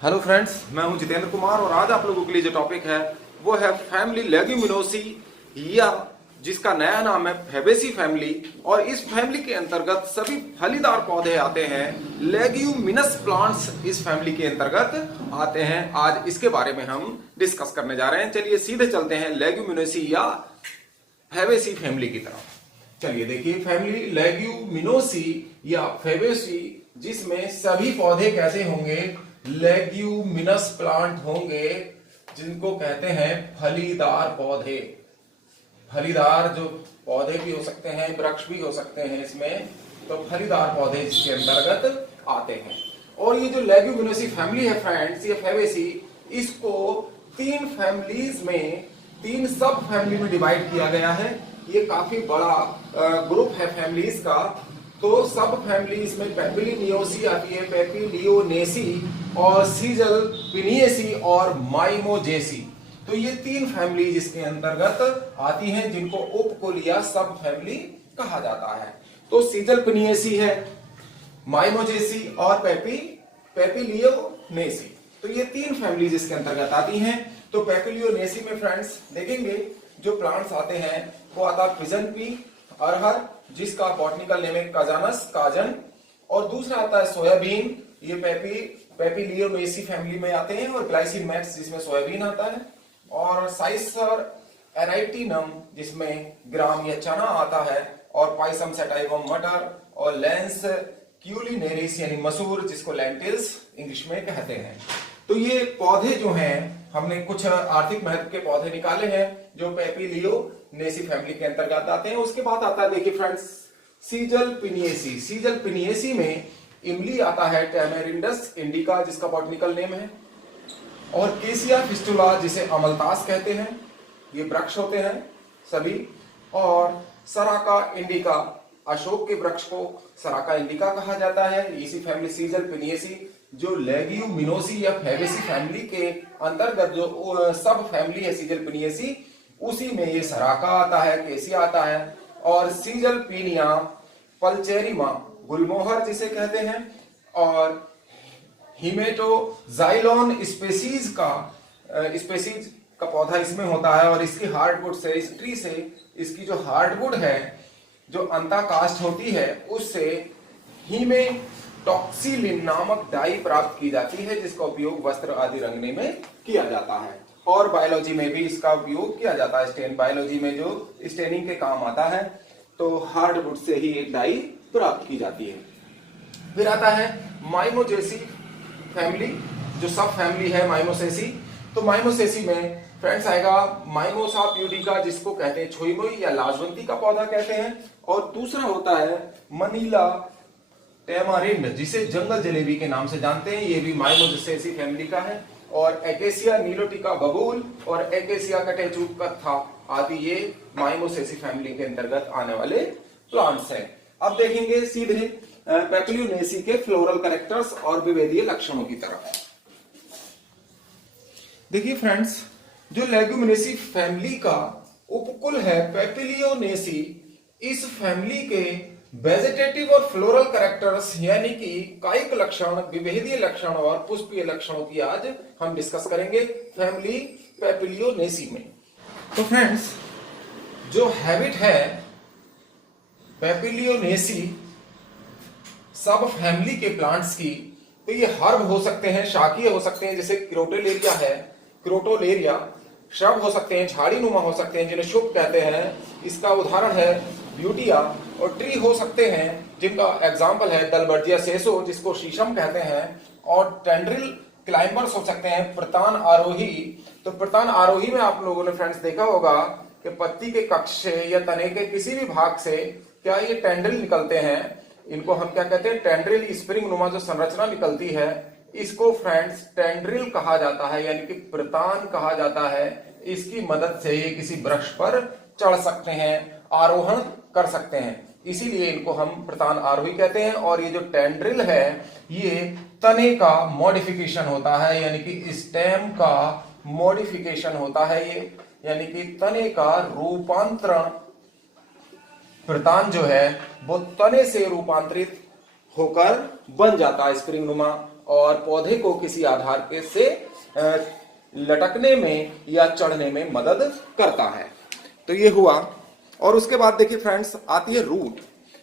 Hello friends, मैं हूं जितेंद्र कुमार और आज आप लोगों के लिए जो टॉपिक है वो है फैमिली लेग्यूमिनोसी, या जिसका नया नाम है फैबेसी फैमिली। और इस फैमिली के अंतर्गत सभी फलीदार पौधे आते हैं। लेग्यूमिनस प्लांट्स इस फैमिली के अंतर्गत आते हैं। आज इसके बारे में हम डिस्कस करने जा रहे हैं। चलिए सीधे चलते हैं लेग्यूमिनोसी या फैबेसी फैमिली की तरफ। चलिए देखिए, फैमिली लेग्यूमिनोसी या फैबेसी, जिसमें सभी पौधे कैसे होंगे, लेग्यूमिनस प्लांट होंगे, जिनको कहते हैं फलीदार पौधे। फलीदार जो पौधे भी हो सकते हैं, वृक्ष भी हो सकते हैं इसमें, तो फलीदार पौधे इसके अंतर्गत आते हैं। और ये जो लेग्यूमिनोसी फैमिली है फ्रेंड्स, ये फैबेसी, इसको तीन फैमिलीज में, तीन सब फैमिली में डिवाइड किया गया है। ये काफी बड़ा ग्रुप है फैमिलीज का। तो सब फैमिलीज में पेपिलियोनेसी आती है, पेपिलियोनेसी और सीजल पिनियेसी और माइमोजेसी। तो ये तीन फैमिली जिसके अंतर्गत आती हैं, जिनको उपकुल या सब फैमिली कहा जाता है। तो सीजल पिनियेसी है, माइमोजेसी और पेपिलियोनेसी। तो ये तीन फैमिली जिसके अंतर्गत आती हैं। तो पेपिलियोनेसी में फ्रेंड्स देखेंगे जो प्लांट्स आते हैं वो आता है पिजन पी, अरहर, जिसका बॉटनिकल नेम है काजानस, काजन। और दूसरा आता है सोयाबीन, ये पेपिलियोनेसी फैमिली में आते हैं। और ग्लाइसिन मैक्स, जिसमें सोयाबीन आता है। और साइसर एराइटिनम, जिसमें ग्राम या चना आता है। और पाइसम सेटाइवम, मटर। और लेंस क्यूलिनेरिस यानी मसूर, जिसको लेंटिल्स इंग्लिश में कहते हैं। तो ये पौधे जो हैं, हमने कुछ आर्थिक महत्व के पौधे निकाले हैं जो पेपिलियोनेसी फैमिली के अंतर्गत आते हैं। उसके बाद आता है देखिए फ्रेंड्स सीजल पिनियेसी। सीजल पिनियेसी में इमली आता है, टैमेरिंडस इंडिका, जिसका बॉटनिकल नेम है। और केसिया फिस्टुला, जिसे अमलतास कहते हैं, ये वृक्ष होते हैं सभी। और सराका इंडिका, अशोक के वृक्ष को सराका इंडिका कहा जाता है। इसी फैमिली सीजल पिनियेसी, जो लेग्यूमिनोसी या फैबेसी फैमिली के अंतर्गत जो सब फैमिली है सीजल पिनियेसी, उसी में ये सराका आता है, केसिया आता है। और सीजल पीनिया पल्चेरिमा, गुलमोहर जिसे कहते हैं। और हिमेटोजाइलोन स्पेसीज का पौधा इसमें होता है। और इसकी हार्डवुड से, इस ट्री से इसकी जो हार्डवुड है, जो अंताकाष्ठ होती है, उससे हिमेटॉक्सिलिन नामक डाई प्राप्त की जाती है, जिसका उपयोग वस्त्र आदि रंगने में किया जाता है। और बायोलॉजी में भी इसका उपयोग किया जाता है, स्टेन बायोलॉजी में जो स्टेनिंग के काम आता है। तो हार्डवुड से ही एक डाई प्राप्त की जाती है। फिर आता है माइमोजेसी फैमिली, जो सब फैमिली है माइमोसेसी। तो माइमोसेसी में फ्रेंड्स आएगा माइमोसा प्यूडिका, जिसको कहते हैं छोईमुई या लाजवंती का पौधा कहते हैं। और दूसरा होता है मनीला टेमारिंड, जिसे जंगल जलेबी के नाम से जानते हैं, ये भी माइमोसेसी फैमिली का है। और एकेसिया नीलोटिका बबूल और एकेसिया कटेचू कत्था आदि ये माइमोसेसी फैमिली के अंतर्गत आने वाले प्लांट्स हैं। अब देखेंगे सीधे पेपिलियोनेसी के फ्लोरल कैरेक्टर्स और विभेदीय लक्षणों की तरफ। देखिए फ्रेंड्स, जो लेग्यूमिनेसी फैमिली का उपकुल है पेपिलियोनेसी, इस फैमिली के वेजिटेटिव और फ्लोरल कैरेक्टर्स यानी कि कायिक लक्षण, विभेदीय लक्षण और पुष्पीय लक्षणों की आज हम डिस्कस करेंगे फैमिली पेपिलियोनेसी में। तो फ्रेंड्स, जो हैबिट है पेपिलियोनेसी सब फैमिली के प्लांट्स की, तो ये हर्ब हो सकते हैं, शाकीय हो सकते हैं, जैसे क्रोटोलेरिया है, क्रोटोलेरिया। श्रब हो सकते हैं, झाड़ी नुमा हो सकते हैं, जिन्हें शुभ कहते हैं, इसका उदाहरण है ब्यूटिया। और ट्री हो सकते हैं जिनका एग्जाम्पल है दलबर्जिया सेसो, जिसको शीशम कहते हैं। और टेंड्रिल क्लाइंबर्स हो सकते हैं, प्रतान आरोही। तो प्रतान आरोही में आप लोगों ने फ्रेंड्स देखा होगा कि पत्ती के कक्ष से या तने के किसी भी भाग से क्या ये टेंड्रिल निकलते हैं। इनको हम क्या कहते हैं, टेंड्रिल स्प्रिंग नुमा जो संरचना निकलती है, इसको फ्रेंड्स टेंड्रिल कहा जाता है, यानी कि प्रतान कहा जाता है। इसकी मदद से ये किसी वृक्ष पर चढ़ सकते हैं, आरोहण कर सकते हैं, इसीलिए इनको हम प्रतान आरोही कहते हैं। और ये जो टेंड्रिल है, ये तने का मॉडिफिकेशन होता है, यानी कि स्टेम का मॉडिफिकेशन होता है ये, यानी कि तने का रूपांतरण। प्रतान जो है वो तने से रूपांतरित होकर बन जाता है स्प्रिंग नुमा। और पौधे को किसी आधार के से लटकने में या चढ़ने में मदद करता है। तो ये हुआ। और उसके बाद देखिए फ्रेंड्स आती है रूट।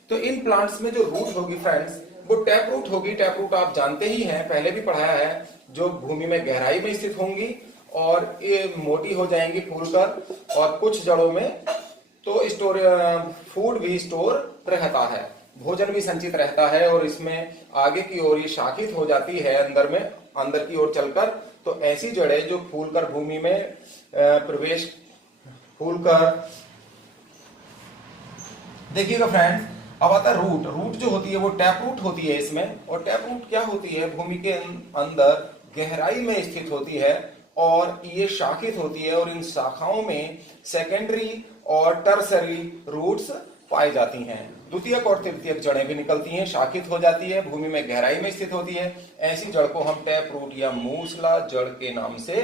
तो इन प्लांट्स में जो रूट होगी फ्रेंड्स वो टैप रूट होगी। टैप रूट आप जानते ही हैं, पहले भी पढ़ाया है, जो भूमि में गहराई में स्थित होंगी और ये मोटी हो जाएंगी फूलकर, और कुछ जड़ों में तो स्टोर फूड भी स्टोर रहता है, भोजन भी संचित रहता है, और इसमें आगे की ओर ये शाखित हो जाती है अंदर की ओर चलकर। तो ऐसी जड़ें जो फूलकर भूमि में प्रवेश फूलकर, देखिएगा फ्रेंड्स अब आता है रूट। रूट जो होती है वो टैप रूट होती है इसमें। और टैप रूट क्या होती है, भूमि के अंदर गहराई में स्थित होती है और ये शाखित होती है, और इन शाखाओं में सेकेंडरी और टर्सरी रूट्स पाई जाती हैं। द्वितीयक और तृतीयक जड़ें भी निकलती हैं, शाखित हो जाती है, भूमि में गहराई में स्थित होती है। ऐसी जड़ को हम टैप रूट या मूसला जड़ के नाम से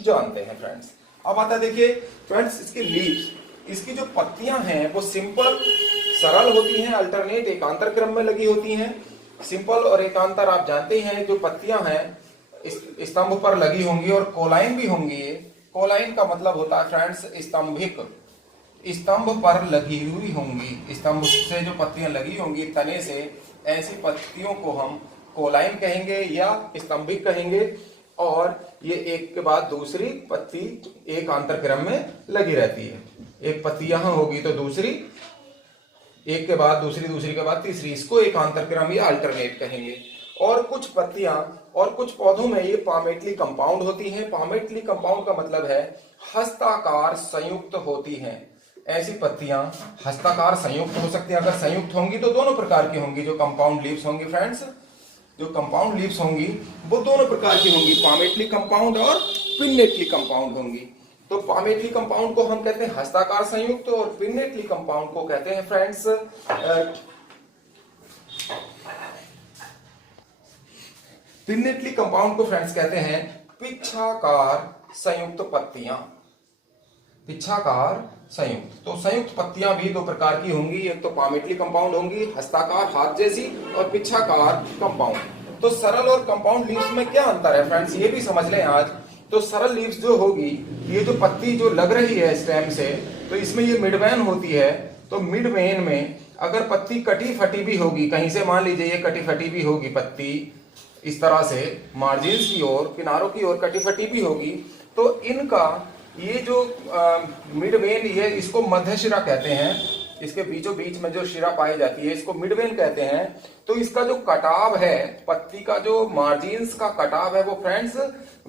जानते हैं फ्रेंड्स। अब आता है देखिए फ्रेंड्स इसकी लीव्स, इसकी जो पत्तियां हैं वो सिंपल सरल होती हैं, अल्टरनेट एकांतर क्रम में लगी होती हैं। सिंपल और एकांतर आप जानते हैं, जो पत्तियां हैं स्तंभ पर लगी होंगी और कोलाइन भी होंगी। कोलाइन का मतलब होता है फ्रेंड्स स्तंभिक, स्तंभ पर लगी हुई होंगी, स्तंभ से जो पत्तियां लगी होंगी तने से, ऐसी पत्तियों को हम कोलाइन कहेंगे या स्तंभिक कहेंगे। और ये एक के बाद दूसरी पत्ती एक आंतर क्रम में लगी रहती है। एक पत्ती यहां होगी तो दूसरी, एक के बाद दूसरी, दूसरी के बाद तीसरी, इसको एक आंतर क्रम या अल्टरनेट कहेंगे। और कुछ पत्तियां और कुछ पौधों में ये पामेटली कंपाउंड होती हैं। पामेटली कंपाउंड का मतलब है हस्ताकार संयुक्त होती हैं। ऐसी पत्तियां हस्ताकार संयुक्त हो सकती हैं। अगर संयुक्त होंगी तो दोनों प्रकार की होंगी। जो कंपाउंड लीव्स होंगी फ्रेंड्स, जो कंपाउंड लीव्स होंगी वो दोनों प्रकार की होंगी, पामेटली कंपाउंड और पिन्नेटली कंपाउंड होंगी। तो पामेटली कंपाउंड को हम कहते हैं हस्ताकार संयुक्त, और पिन्नेटली कंपाउंड को कहते हैं फ्रेंड्स पिन्नेटली कंपाउंड को फ्रेंड्स कहते हैं पिच्छाकार संयुक्त पत्तियां। पिच्छाकार संयुक्त, तो संयुक्त पत्तियां भी दो प्रकार की होंगी। एक तो पामेटली कंपाउंड होंगी हस्ताकार हाथ जैसी, और पिच्छाकार कंपाउंड। तो सरल और कंपाउंड लीव्स में क्या अंतर है फ्रेंड्स, ये भी समझ लें आज। तो सरल लीव्स जो होगी, ये जो पत्ती जो लग रही है स्टेम से, तो इसमें ये मिडवेन होती है। तो मिडवेन में अगर पत्ती कटी फटी भी होगी, कहीं से मान लीजिए ये कटी फटी भी होगी पत्ती, इस तरह से मार्जिन्स की ओर, किनारों की ओर कटी फटी भी होगी, तो इनका ये जो मिडवेन, ये इसको मध्य शिरा कहते हैं। इसके बीचों बीच में जो शिरा पाई जाती है इसको मिडवेन कहते हैं। तो इसका जो कटाव है, पत्ती का जो मार्जिन्स का कटाव है वो फ्रेंड्स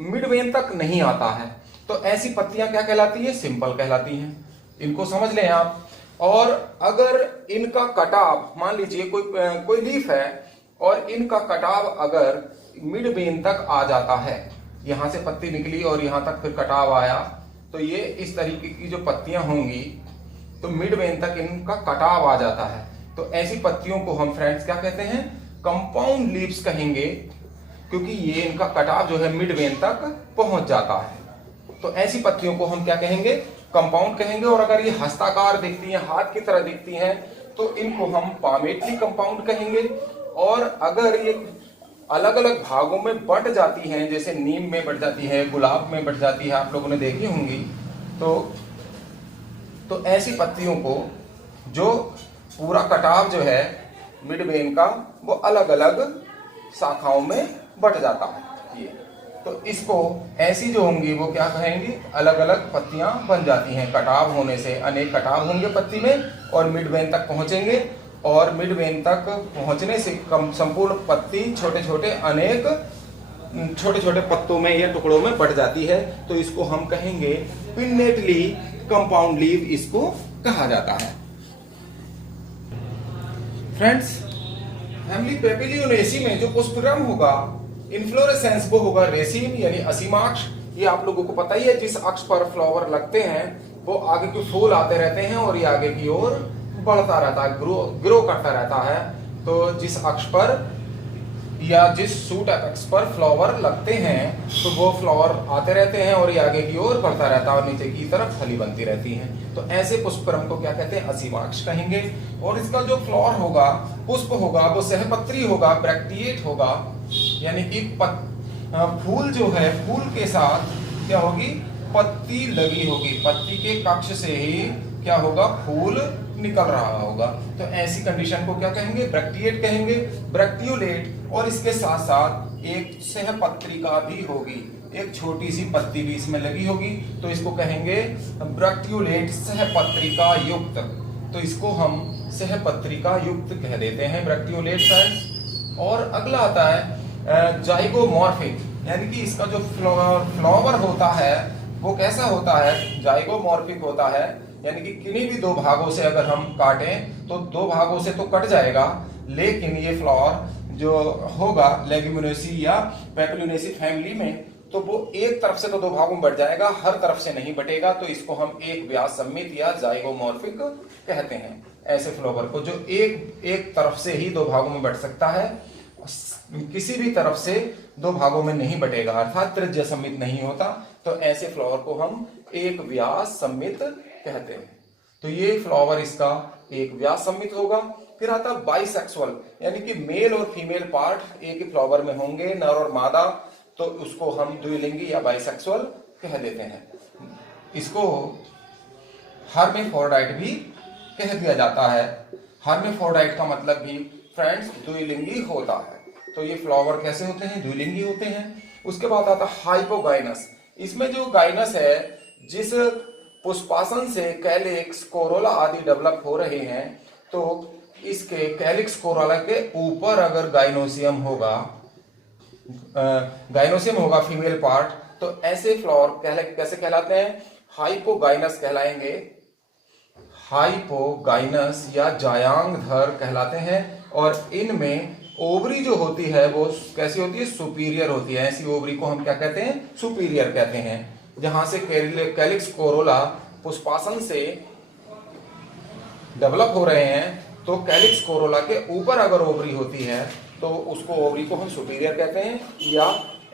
मिडवेन तक नहीं आता है। तो ऐसी पत्तियां क्या कहलाती है, सिंपल कहलाती हैं। इनको समझ लें आप। और अगर इनका कटाव, मान लीजिए कोई लीफ है और इनका कटाव अगर मिडवेन तक आ जाता है, यहां से पत्ती निकली और यहां तक फिर कटाव आया, तो ये इस तरीके की जो पत्तियां होंगी तो मिडवेन तक इनका कटाव आ जाता है। तो ऐसी पत्तियों को हम फ्रेंड्स क्या कहते हैं, कंपाउंड लीव्स कहेंगे, क्योंकि ये इनका कटाव जो है मिडवेन तक पहुंच जाता है। तो ऐसी पत्तियों को हम क्या कहेंगे, कंपाउंड कहेंगे। और अगर ये हस्ताकार दिखती हैं, हाथ की तरह दिखती हैं, तो इनको हम पामेटली कंपाउंड कहेंगे। और अगर ये अलग अलग भागों में बट जाती हैं, जैसे नीम में बट जाती है, गुलाब में बट जाती है, आप लोगों ने देखी होंगी, तो ऐसी पत्तियों को जो पूरा कटाव जो है मिडवेन का वो अलग अलग शाखाओं में बट जाता है ये, तो इसको ऐसी जो होंगी वो क्या कहेंगी, अलग अलग पत्तियां बन जाती हैं। कटाव होने से अनेक कटाव होंगे पत्ती में और मिडवेन तक पहुंचेंगे, और मिडवेन तक पहुंचने से संपूर्ण पत्ती छोटे छोटे पत्तों में या टुकड़ों में बट जाती है। तो इसको हम कहेंगे पिन्नेटली कंपाउंड लीव, इसको कहा जाता है। फ्रेंड्स फैमिली पेपिलियोनेसी में जो पुष्पक्रम होगा, इन्फ्लोरेसेंस वो होगा रेसिम यानी असीमाक्ष। ये आप लोगों को पता ही है, जिस अक्ष पर फ्लावर लगते हैं वो आगे के फूल आते रहते हैं और ये आगे की ओर बढ़ता रहता है, ग्रो करता रहता है। तो जिस अक्ष पर या जिस शूट अपेक्स पर फ्लावर लगते हैं तो वो फ्लावर आते रहते हैं और ये आगे की ओर बढ़ता रहता है और नीचे की तरफ फली बनती रहती हैं। तो ऐसे पुष्पक्रम को क्या कहते हैं, असीमाक्ष कहेंगे। और इसका जो फ्लावर होगा, पुष्प होगा, वो सहपत्री होगा, ब्रैक्टिएट होगा, यानी कि फूल जो है, फूल के साथ क्या होगी, पत्ती लगी होगी, पत्ती के कक्ष से ही क्या होगा, फूल निकल रहा होगा। तो ऐसी कंडीशन को क्या कहेंगे, ब्रैक्टिएट कहेंगे, ब्रैक्टियोलेट। और इसके साथ साथ एक सहपत्रिका भी होगी, एक छोटी सी पत्ती भी इसमें लगी होगी, तो इसको कहेंगे ब्रैक्टियोलेट, सहपत्रिका युक्त। तो इसको हम सहपत्रिका युक्त कह देते हैं, ब्रैक्टियोलेट फ्रेंड्स। और अगला आता है जाइगोमॉर्फिक, यानी कि इसका जो फ्लावर होता है वो कैसा होता है, जाइगोमॉर्फिक होता है, यानी कि किन्हीं भी दो भागों से अगर हम काटें तो दो भागों से तो कट जाएगा, लेकिन ये फ्लावर जो होगा लेग्यूमिनेसी या पेपियोनेसी फैमिली में, तो वो एक तरफ से तो दो भागों में बट जाएगा, हर तरफ से नहीं बटेगा। तो इसको हम एक व्यास सममित या जाइगोमॉर्फिक कहते हैं, ऐसे फ्लावर को जो एक तरफ से ही दो भागों में बट सकता है, किसी भी तरफ से दो भागों में नहीं बटेगा, अर्थात त्रिज्या सममित नहीं होता। तो ऐसे फ्लावर को हम एक व्यास सममित कहते हैं। तो ये फ्लावर इसका एक व्यास सममित होगा। फिर आता है बाइसेक्सुअल, यानी कि मेल और फीमेल पार्ट एक ही फ्लावर में होंगे, नर और मादा, तो उसको हम द्विलिंगी या बाइसेक्सुअल कह देते हैं। इसको हर्मेफ्रोडाइट भी कह दिया जाता है। हर्मेफ्रोडाइट का मतलब भी फ्रेंड्स द्विलिंगी होता है। तो ये फ्लावर कैसे होते हैं, द्विलिंगी होते हैं। उसके बाद आता है हाइपोगाइनस। इसमें जो गाइनस है, जिस पुष्पासन से कैलिक्स, कोरोला आदि डेवलप हो रहे हैं, तो इसके कैलिक्स कोरोला के ऊपर अगर गाइनोसियम होगा फीमेल पार्ट, तो ऐसे फ्लावर कैसे कहलाते हैं, हाइपोगाइनस कहलाएंगे, हाइपोगाइनस या जायांगधर कहलाते हैं। और इनमें ओवरी जो होती है वो कैसी होती है, सुपीरियर होती है। ऐसी ओवरी को हम क्या कहते हैं, सुपीरियर कहते हैं। जहां से कैलिक्स कोरोला पुष्पासन से डेवलप हो रहे हैं, तो कैलिक्स कोरोला के ऊपर अगर ओवरी होती है तो उसको ओवरी को हम सुपीरियर कहते हैं, या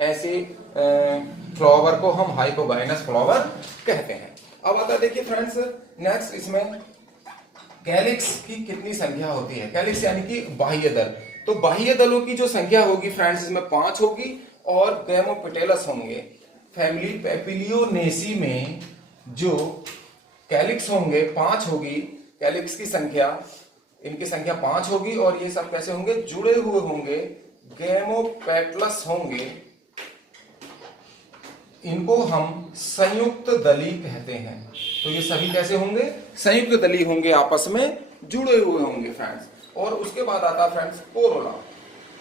ऐसे फ्लावर को हम हाइपोगाइनस फ्लावर कहते हैं। अब आता है देखिए फ्रेंड्स, नेक्स्ट इसमें कैलिक्स की कितनी संख्या होती है, कैलिक्स यानी कि बाह्य दल। तो बाह्य दलों की जो संख्या होगी फ्रेंड्स, इसमें 5 होगी और गैमोपेटेलस होंगे। फैमिली पेपिलियोनेसी में जो कैलिक्स होंगे 5 होगी, कैलिक्स की संख्या, इनकी संख्या 5 होगी। और ये सब कैसे होंगे, जुड़े हुए होंगे, गैमोपेटलस होंगे। इनको हम संयुक्त दली कहते हैं। तो ये सभी कैसे होंगे, संयुक्त दली होंगे, आपस में जुड़े हुए होंगे फ्रेंड्स। और उसके बाद आता है फ्रेंड्स कोरोला।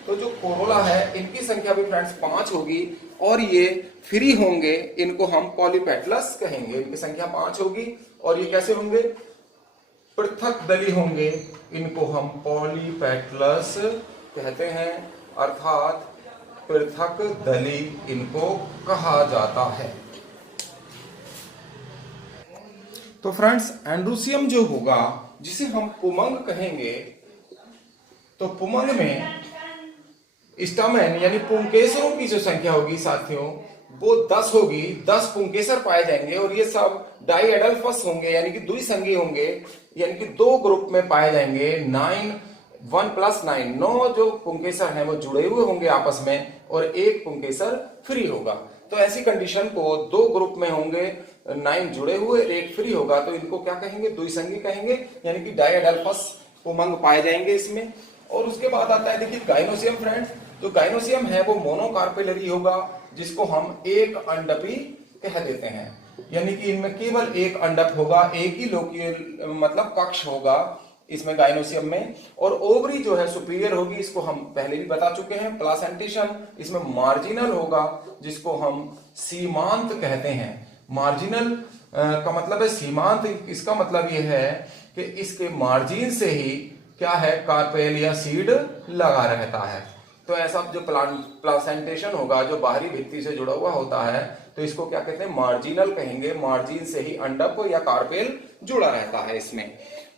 तो जो कोरोला है, इनकी संख्या भी फ्रेंड्स 5 होगी और ये फ्री होंगे, इनको हम पॉलीपेटलस कहेंगे। इनकी संख्या 5 होगी और ये कैसे होंगे, पृथक दली होंगे, इनको हम पॉलीपेटलस कहते हैं, अर्थात पृथक दली इनको कहा जाता है। तो फ्रेंड्स एंड्रोसियम जो होगा, जिसे हम पुमंग कहेंगे, तो पुमंग में स्टामेन यानी पुंकेसरों की जो संख्या होगी साथियों, वो 10 होगी। 10 पुंकेसर पाए जाएंगे और ये सब डाइएडल्फस होंगे, यानी कि द्विसंगी होंगे, यानी कि 2 ग्रुप में पाए जाएंगे। 1 + 9 9 जो पुंकेसर हैं वो जुड़े हुए होंगे आपस में, और एक पुंकेसर फ्री होगा। तो ऐसी कंडीशन को 2 ग्रुप में होंगे, 9 जुड़े हुए, एक फ्री होगा, तो इनको क्या कहेंगे, द्विसंगी कहेंगे, यानी कि डाइएडल्फस पुमंग पाए जाएंगे इसमें। और उसके बाद आता है देखिए गाइनोसियम फ्रेंड्स। जो गाइनोसियम है वो मोनोकार्पेलरी होगा, जिसको हम एक अंडपी कह देते हैं, यानी कि इनमें केवल एक अंडप होगा, एक ही लोकीय मतलब कक्ष होगा इसमें गाइनोसियम में। और ओवरी जो है सुपीरियर होगी, इसको हम पहले भी बता चुके हैं। प्लासेंटेशन इसमें मार्जिनल होगा, जिसको हम सीमांत कहते हैं। मार्जिनल का मतलब है सीमांत। इसका मतलब यह है कि इसके मार्जिन से ही क्या है, कार्पेल या सीड लगा रहता है। तो ऐसा जो प्लासेंटेशन होगा, जो बाहरी भित्ति से जुड़ा हुआ होता है, तो इसको क्या कहते हैं, मार्जिनल कहेंगे। मार्जिन से ही अंडप या कार्पेल जुड़ा रहता है इसमें।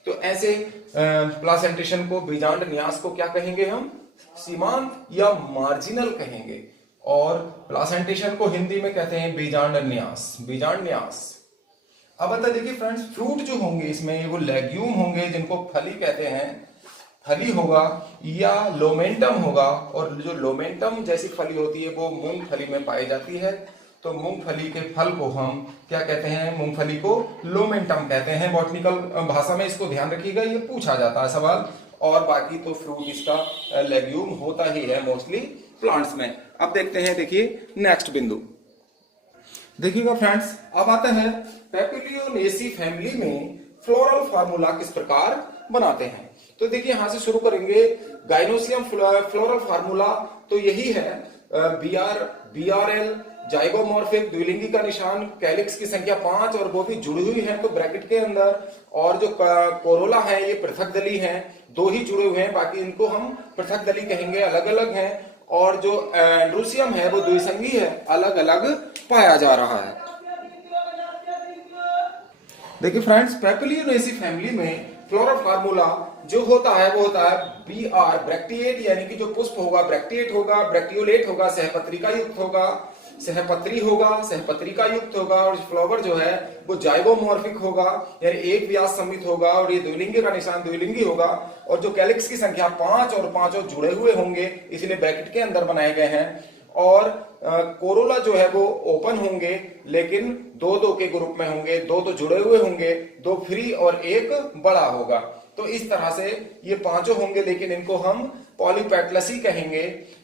तो ऐसे प्लासेंटेशन को, बीजांड न्यास को क्या कहेंगे हम, सीमांत या मार्जिनल कहेंगे। और प्लासेंटेशन को हिंदी में कहते हैं बीजांड न्यास, बीजांड न्यास। अब बता देखिए फ्रेंड्स, फ्रूट जो होंगे इसमें वो लेग्यूम होंगे, जिनको फली कहते हैं। फली होगा या लोमेंटम होगा, और जो लोमेंटम जैसी फली होती है वो मूंगफली में पाई जाती है। तो मूंगफली के फल को हम क्या कहते हैं? मूंगफली को लोमेंटम कहते हैं बॉटनिकल भाषा में। इसको ध्यान रखिएगा, ये पूछा जाता है सवाल। और बाकी तो फ्रूट इसका लेग्यूम होता ही है मोस्टली प्लांट्स में। अब देखते हैं, देखिए नेक्स्ट बिंदु देखिएगा फ्रेंड्स। अब आता है पेपिलियोनेसी फैमिली में फ्लोरल फार्मूला किस प्रकार बनाते हैं। तो देखिए यहां से शुरू करेंगे। गाइनोसियम फ्लोरल फार्मूला तो यही है, BRL जाइगोमॉर्फिक, द्विलिंगी का निशान, कैलिक्स की संख्या 5 और वो भी जुड़ी हुई है तो ब्रैकेट के अंदर। और जो कोरोला है ये पृथक दली है, 2 ही जुड़े हुए हैं, बाकी इनको हम पृथक दली कहेंगे, अलग अलग हैं। और जो एंड्रूसियम है वो द्विसंगी है, अलग अलग पाया जा रहा है। देखिए फ्रेंड्स, पेपिलियोनेसी फैमिली में फ्लोरल फार्मूला जो होता है वो होता है BR ब्रैक्टिएट, यानी कि जो पुष्प होगा ब्रैक्टिएट होगा, ब्रैक्टियोलेट होगा, सहपत्रिका युक्त होगा, सहपत्री होगा, सहपत्रिका युक्त होगा। और फ्लावर जो है वो जाइगोमॉर्फिक होगा, यानी एक व्यास सममित होगा, और ये द्विलिंगी का निशान द्विलिंगी होगा। और जो कैलिक्स की संख्या 5 और 5 जुड़े हुए होंगे, इसलिए ब्रैकेट के अंदर बनाए गए हैं। और कोरोला जो है वो ओपन होंगे, लेकिन 2-2 के ग्रुप में होंगे, 2 तो जुड़े हुए होंगे, 2 फ्री और 1 बड़ा होगा। तो इस तरह से ये 5 होंगे, लेकिन इनको हम पॉलीपेटलसी कहेंगे,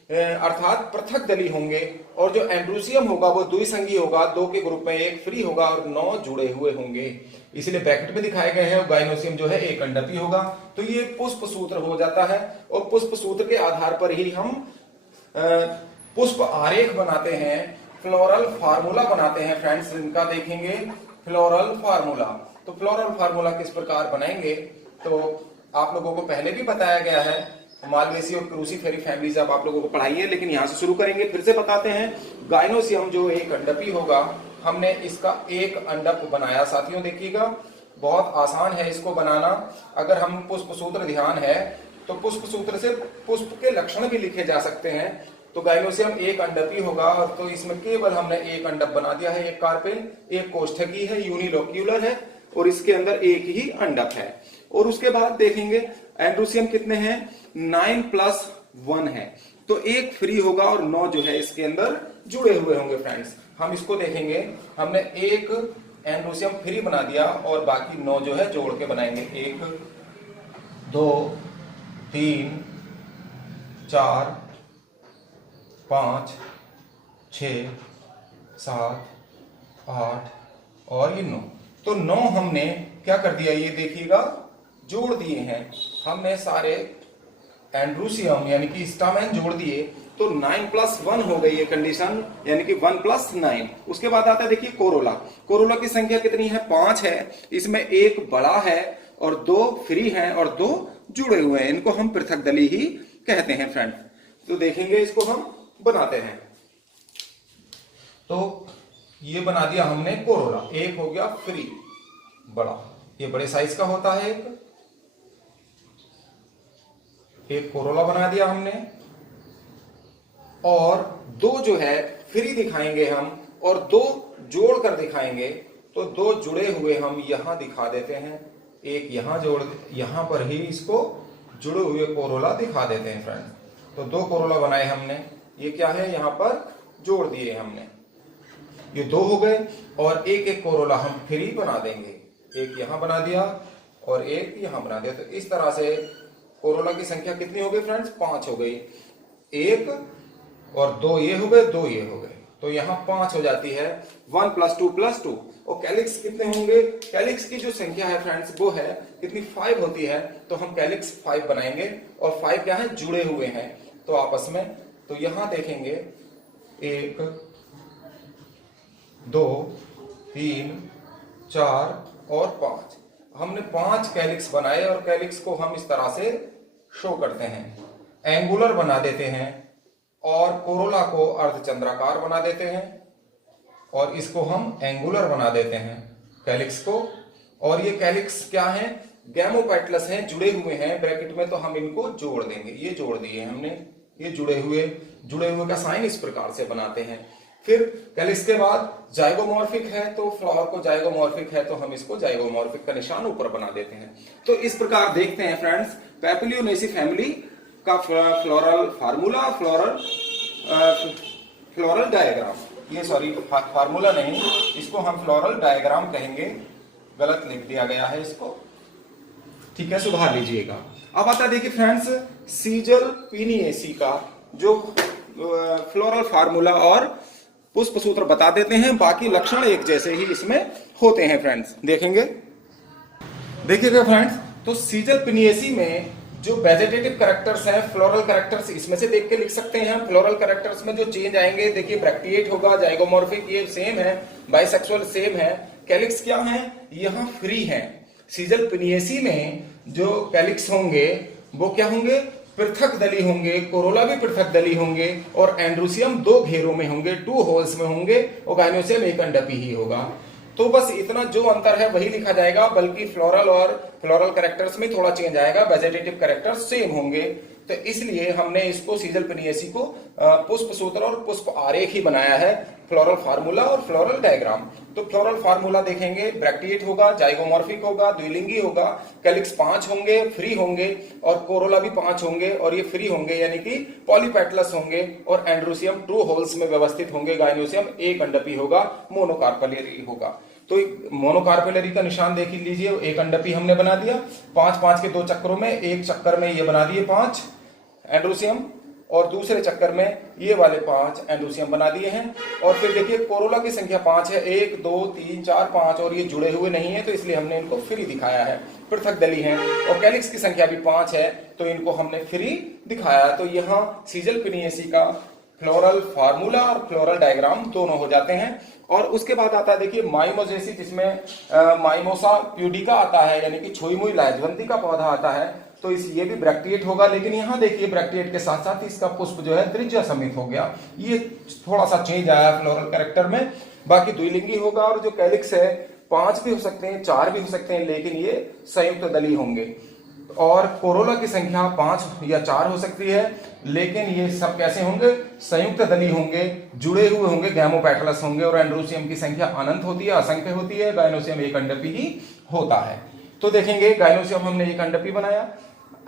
अर्थात पृथक दली होंगे। और जो एंड्रूसियम होगा वो द्विसंगी होगा, 2 के ग्रुप में 1 फ्री होगा और 9 जुड़े हुए होंगे, इसलिए ब्रैकेट में दिखाए गए हैं। गाइनोसियम जो है एक अंडपी होगा। तो ये पुष्प सूत्र हो जाता है, और पुष्प सूत्र के आधार पर ही हम पुष्प आरेख बनाते हैं, फ्लोरल फार्मूला बनाते हैं फ्रेंड्स। इनका देखेंगे फ्लोरल फार्मूला। तो फ्लोरल फार्मूला किस प्रकार बनाएंगे तो आप लोगों को पहले भी बताया गया है, मालवेसी और क्रूसीफेरी फैमिलीज अब आप लोगों को पढ़ाई है, लेकिन यहां से शुरू करेंगे, फिर से बताते हैं। गाइनोसियम जो एक अंडपी होगा, हमने इसका एक अंडप बनाया साथियों। देखिएगा बहुत आसान है इसको बनाना। अगर हम पुष्प सूत्र ध्यान है तो पुष्प सूत्र से पुष्प के लक्षण भी लिखे जा सकते हैं। तो गाइनोसियम एक अंडपी होगा, और तो इसमें केवल हमने एक अंडप बना दिया है, एक कार्पेल, एक कोष्ठकी है, यूनिलोक्यूलर है, और इसके अंदर एक ही अंडप है। और उसके बाद देखेंगे एंड्रूसियम कितने हैं, 9+1 है, तो एक फ्री होगा और 9 जो है इसके अंदर जुड़े हुए होंगे फ्रेंड्स। हम इसको देखेंगे, हमने एक एंड्रूसियम फ्री बना दिया और बाकी 9 जो है जोड़ के बनाएंगे। 1 2 3 4 5 6 7 8 और ये 9। तो 9 हमने क्या कर दिया, ये देखिएगा जोड़ दिए हैं हमने सारे एंड्रूसियम यानी कि स्टामेन जोड़ दिए, तो 9+1 हो गई ये कंडीशन, यानी कि 1+9। उसके बाद आता है देखिए कोरोला। कोरोला की संख्या कितनी है, 5 है। इसमें एक बड़ा है और 2 फ्री हैं और 2 जुड़े हुए हैं, इनको हम पृथक दली ही कहते हैं फ्रेंड। तो देखेंगे इसको हम बनाते हैं। तो ये बना दिया हमने कोरोला, एक हो गया फ्री बड़ा, ये बड़े साइज का होता है, एक कोरोला बना दिया हमने। और 2 जो है फ्री दिखाएंगे हम, और 2 जोड़ कर दिखाएंगे। तो 2 जुड़े हुए हम यहां दिखा देते हैं, एक यहां जोड़, यहां पर ही इसको जुड़े हुए कोरोला दिखा देते हैं फ्रेंड्स। तो 2 कोरोला बनाए हमने, ये क्या है, यहां पर जोड़ दिए हमने, ये 2 हो गए। और एक एक कोरोला हम फ्री बना देंगे, एक यहां बना दिया और एक यहां बना दिया। तो इस तरह से कोरोला की संख्या कितनी हो गई फ्रेंड्स, 5 हो गई। 1 और 2 ये हो गए, 2 ये हो गए, तो यहाँ 5 हो जाती है। 1 + 2 + 2। और कैलिक्स कितने होंगे, कैलिक्स की जो संख्या है फ्रेंड्स वो है कितनी, 5 होती है। तो हम कैलिक्स 5 बनाएंगे, और 5 क्या है, जुड़े हुए हैं तो आपस में। तो यहां देखेंगे 1 2 3 4 और 5, हमने 5 कैलिक्स बनाए। और कैलिक्स को हम इस तरह से शो करते हैं, एंगुलर बना देते हैं, और कोरोला को अर्धचंद्राकार बना देते हैं, और इसको हम एंगुलर बना देते हैं कैलिक्स को। और ये कैलिक्स क्या है, गैमोपेटलस हैं, जुड़े हुए हैं ब्रैकेट में, तो हम इनको जोड़ देंगे। ये जोड़ दिए हमने, ये जुड़े हुए का साइन इस प्रकार से बनाते हैं। फिर कैलिक्स के बाद जाइगोमॉर्फिक है, तो फ्लावर को जाइगोमॉर्फिक है तो हम इसको जाइगोमॉर्फिक का निशान ऊपर बना देते हैं। तो इस प्रकार देखते हैं फ्रेंड्स पैपिलियोनेसी फैमिली का फ्लोरल फार्मूला, फ्लोरल डायग्राम, ये सॉरी फार्मूला नहीं, इसको हम फ्लोरल डायग्राम कहेंगे, गलत लिख दिया गया है इसको, ठीक है, सुधार लीजिएगा। अब आता है देखिए फ्रेंड्स सीजल पिनिएसी का जो फ्लोरल फार्मूला और पुष्प सूत्र बता देते हैं, बाकी लक्षण एक जैसे ही इसमें होते हैं फ्रेंड्स, देखेंगे। देखिएगा फ्रेंड्स, तो सीजल पिनिएसी में जो वेजिटेटिव कैरेक्टर्स हैं, फ्लोरल कैरेक्टर्स, इसमें से देख के लिख सकते हैं। फ्लोरल कैरेक्टर्स में जो चेंज आएंगे, देखिए ब्रैक्टिएट होगा, जाइगोमॉर्फिक ये सेम है, बाइसेक्सुअल सेम है। कैलिक्स क्या है, यहाँ फ्री है। सीजल पिनिएसी में जो कैलिक्स होंगे वो क्या होंगे, पृथक दली होंगे, कोरोला भी पृथक दली होंगे, और एंड्रोसियम 2 घेरों में होंगे, 2 होल्स में होंगे, और गाइनोसियम एक अंडपी ही होगा। तो बस इतना जो अंतर है वही लिखा जाएगा, बल्कि फ्लोरल और फ्लोरल कैरेक्टर्स में थोड़ा चेंज आएगा, वेजिटेटिव कैरेक्टर्स सेम होंगे। तो इसलिए हमने इसको सीजल पिनिएसी को पुष्प सूत्र और पुष्प आरेख ही बनाया है, फ्लोरल फार्मूला और फ्लोरल डायग्राम। तो फ्लोरल फार्मूला देखेंगे, ब्रैक्टिएट होगा, जाइगोमॉर्फिक होगा, द्विलिंगी होगा, कैलिक्स 5 होंगे, फ्री होंगे, और कोरोला भी 5 होंगे और ये फ्री होंगे, यानी कि पॉलीपेटलस होंगे, और एंड्रोसियम 2 होल्स में व्यवस्थित होंगे, गाइनोसियम एक अंडपी होगा, मोनोकार्पेलरी होगा। तो मोनोकार्पेलरी का निशान देख लीजिए, एक अंडपी हमने बना दिया, 5-5 के 2 चक्रों में, एक चक्कर में ये बना दिए 5 एंड्रोसियम, और दूसरे चक्कर में ये वाले 5 एंड्रोसियम बना दिए हैं। और फिर देखिए कोरोला की संख्या 5 है, 1 2 3 4 5, और ये जुड़े हुए नहीं है तो इसलिए हमने इनको फ्री दिखाया है, पृथक दली हैं। और कैलिक्स की संख्या भी 5 है तो इनको हमने फ्री दिखाया है। तो यहाँ सीजल पिनिएसी का फ्लोरल फार्मूला और फ्लोरल डायग्राम दोनों हो जाते हैं। और उसके बाद आता है देखिए माइमोजेसी, जिसमें माइमोसा प्यूडिका आता है, यानी कि छोई मुई लाजवंती का पौधा आता है। तो ये भी ब्रैक्टिएट होगा, लेकिन यहाँ देखिए ब्रैक्टिएट के साथ साथ इसका पुष्प जो है त्रिज्या समित हो गया, ये थोड़ा सा चेंज आया फ्लोरल कैरेक्टर में। बाकी द्विलिंगी होगा, और जो कैलिक्स है 5 भी हो सकते हैं, 4 भी हो सकते हैं, लेकिन ये संयुक्त दली होंगे। और कोरोला की संख्या 5 या 4 हो सकती है, लेकिन ये सब कैसे होंगे, संयुक्त दली होंगे, जुड़े हुए होंगे, गैमोपेटलस होंगे। और एंड्रोसियम की संख्या अनंत होती है, असंख्य होती है, गाइनोसियम एक अंडपी ही होता है। तो देखेंगे गाइनोसियम हमने एक अंडपी बनाया,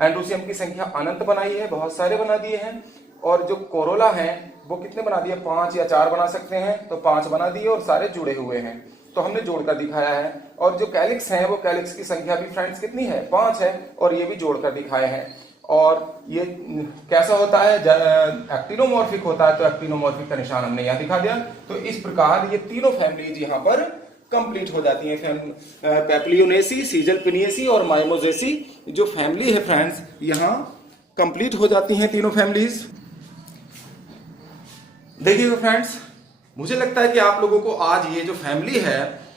एंड्रोसियम की संख्या अनंत बनाई है, बहुत सारे बना दिए हैं। और जो कोरोला है वो कितने बना दिए, 5 या 4 बना सकते हैं, तो 5 बना दिए, और सारे जुड़े हुए हैं तो हमने जोड़कर दिखाया है। और जो कैलिक्स हैं वो कैलिक्स की संख्या भी फ्रेंड्स कितनी है, 5 है, और ये भी जोड़कर दिखाए हैं। और ये कैसा होता है, एक्टिनोमॉर्फिक होता है, तो एक्टिनोमॉर्फिक का निशान हमने यहाँ दिखा दिया। तो इस प्रकार ये तीनों फैमिलीज यहाँ पर कंप्लीट हो जाती है। पैपिलियोनेसी, सीजल पिनिएसी और माइमोजेसी जो फैमिली है फ्रेंड्स, यहाँ कंप्लीट हो जाती हैं तीनों फैमिलीज। देखिए फ्रेंड्स, मुझे लगता है कि आप लोगों को आज ये जो फैमिली है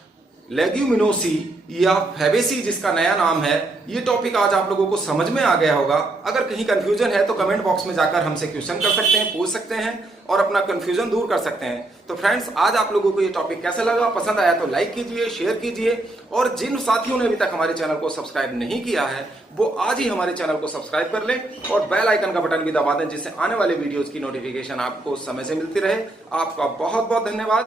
लेग्यूमिनोसी या फैबेसी, जिसका नया नाम है, ये टॉपिक आज आप लोगों को समझ में आ गया होगा। अगर कहीं कंफ्यूजन है तो कमेंट बॉक्स में जाकर हमसे क्वेश्चन कर सकते हैं, पूछ सकते हैं और अपना कंफ्यूजन दूर कर सकते हैं। तो फ्रेंड्स, आज आप लोगों को ये टॉपिक कैसा लगा, पसंद आया तो लाइक कीजिए, शेयर कीजिए, और जिन साथियों ने अभी तक हमारे चैनल को सब्सक्राइब नहीं किया है वो आज ही हमारे चैनल को सब्सक्राइब कर लें, और बेल आइकन का बटन भी दबा दें, जिससे आने वाले वीडियोज की नोटिफिकेशन आपको समय से मिलती रहे। आपका बहुत बहुत धन्यवाद।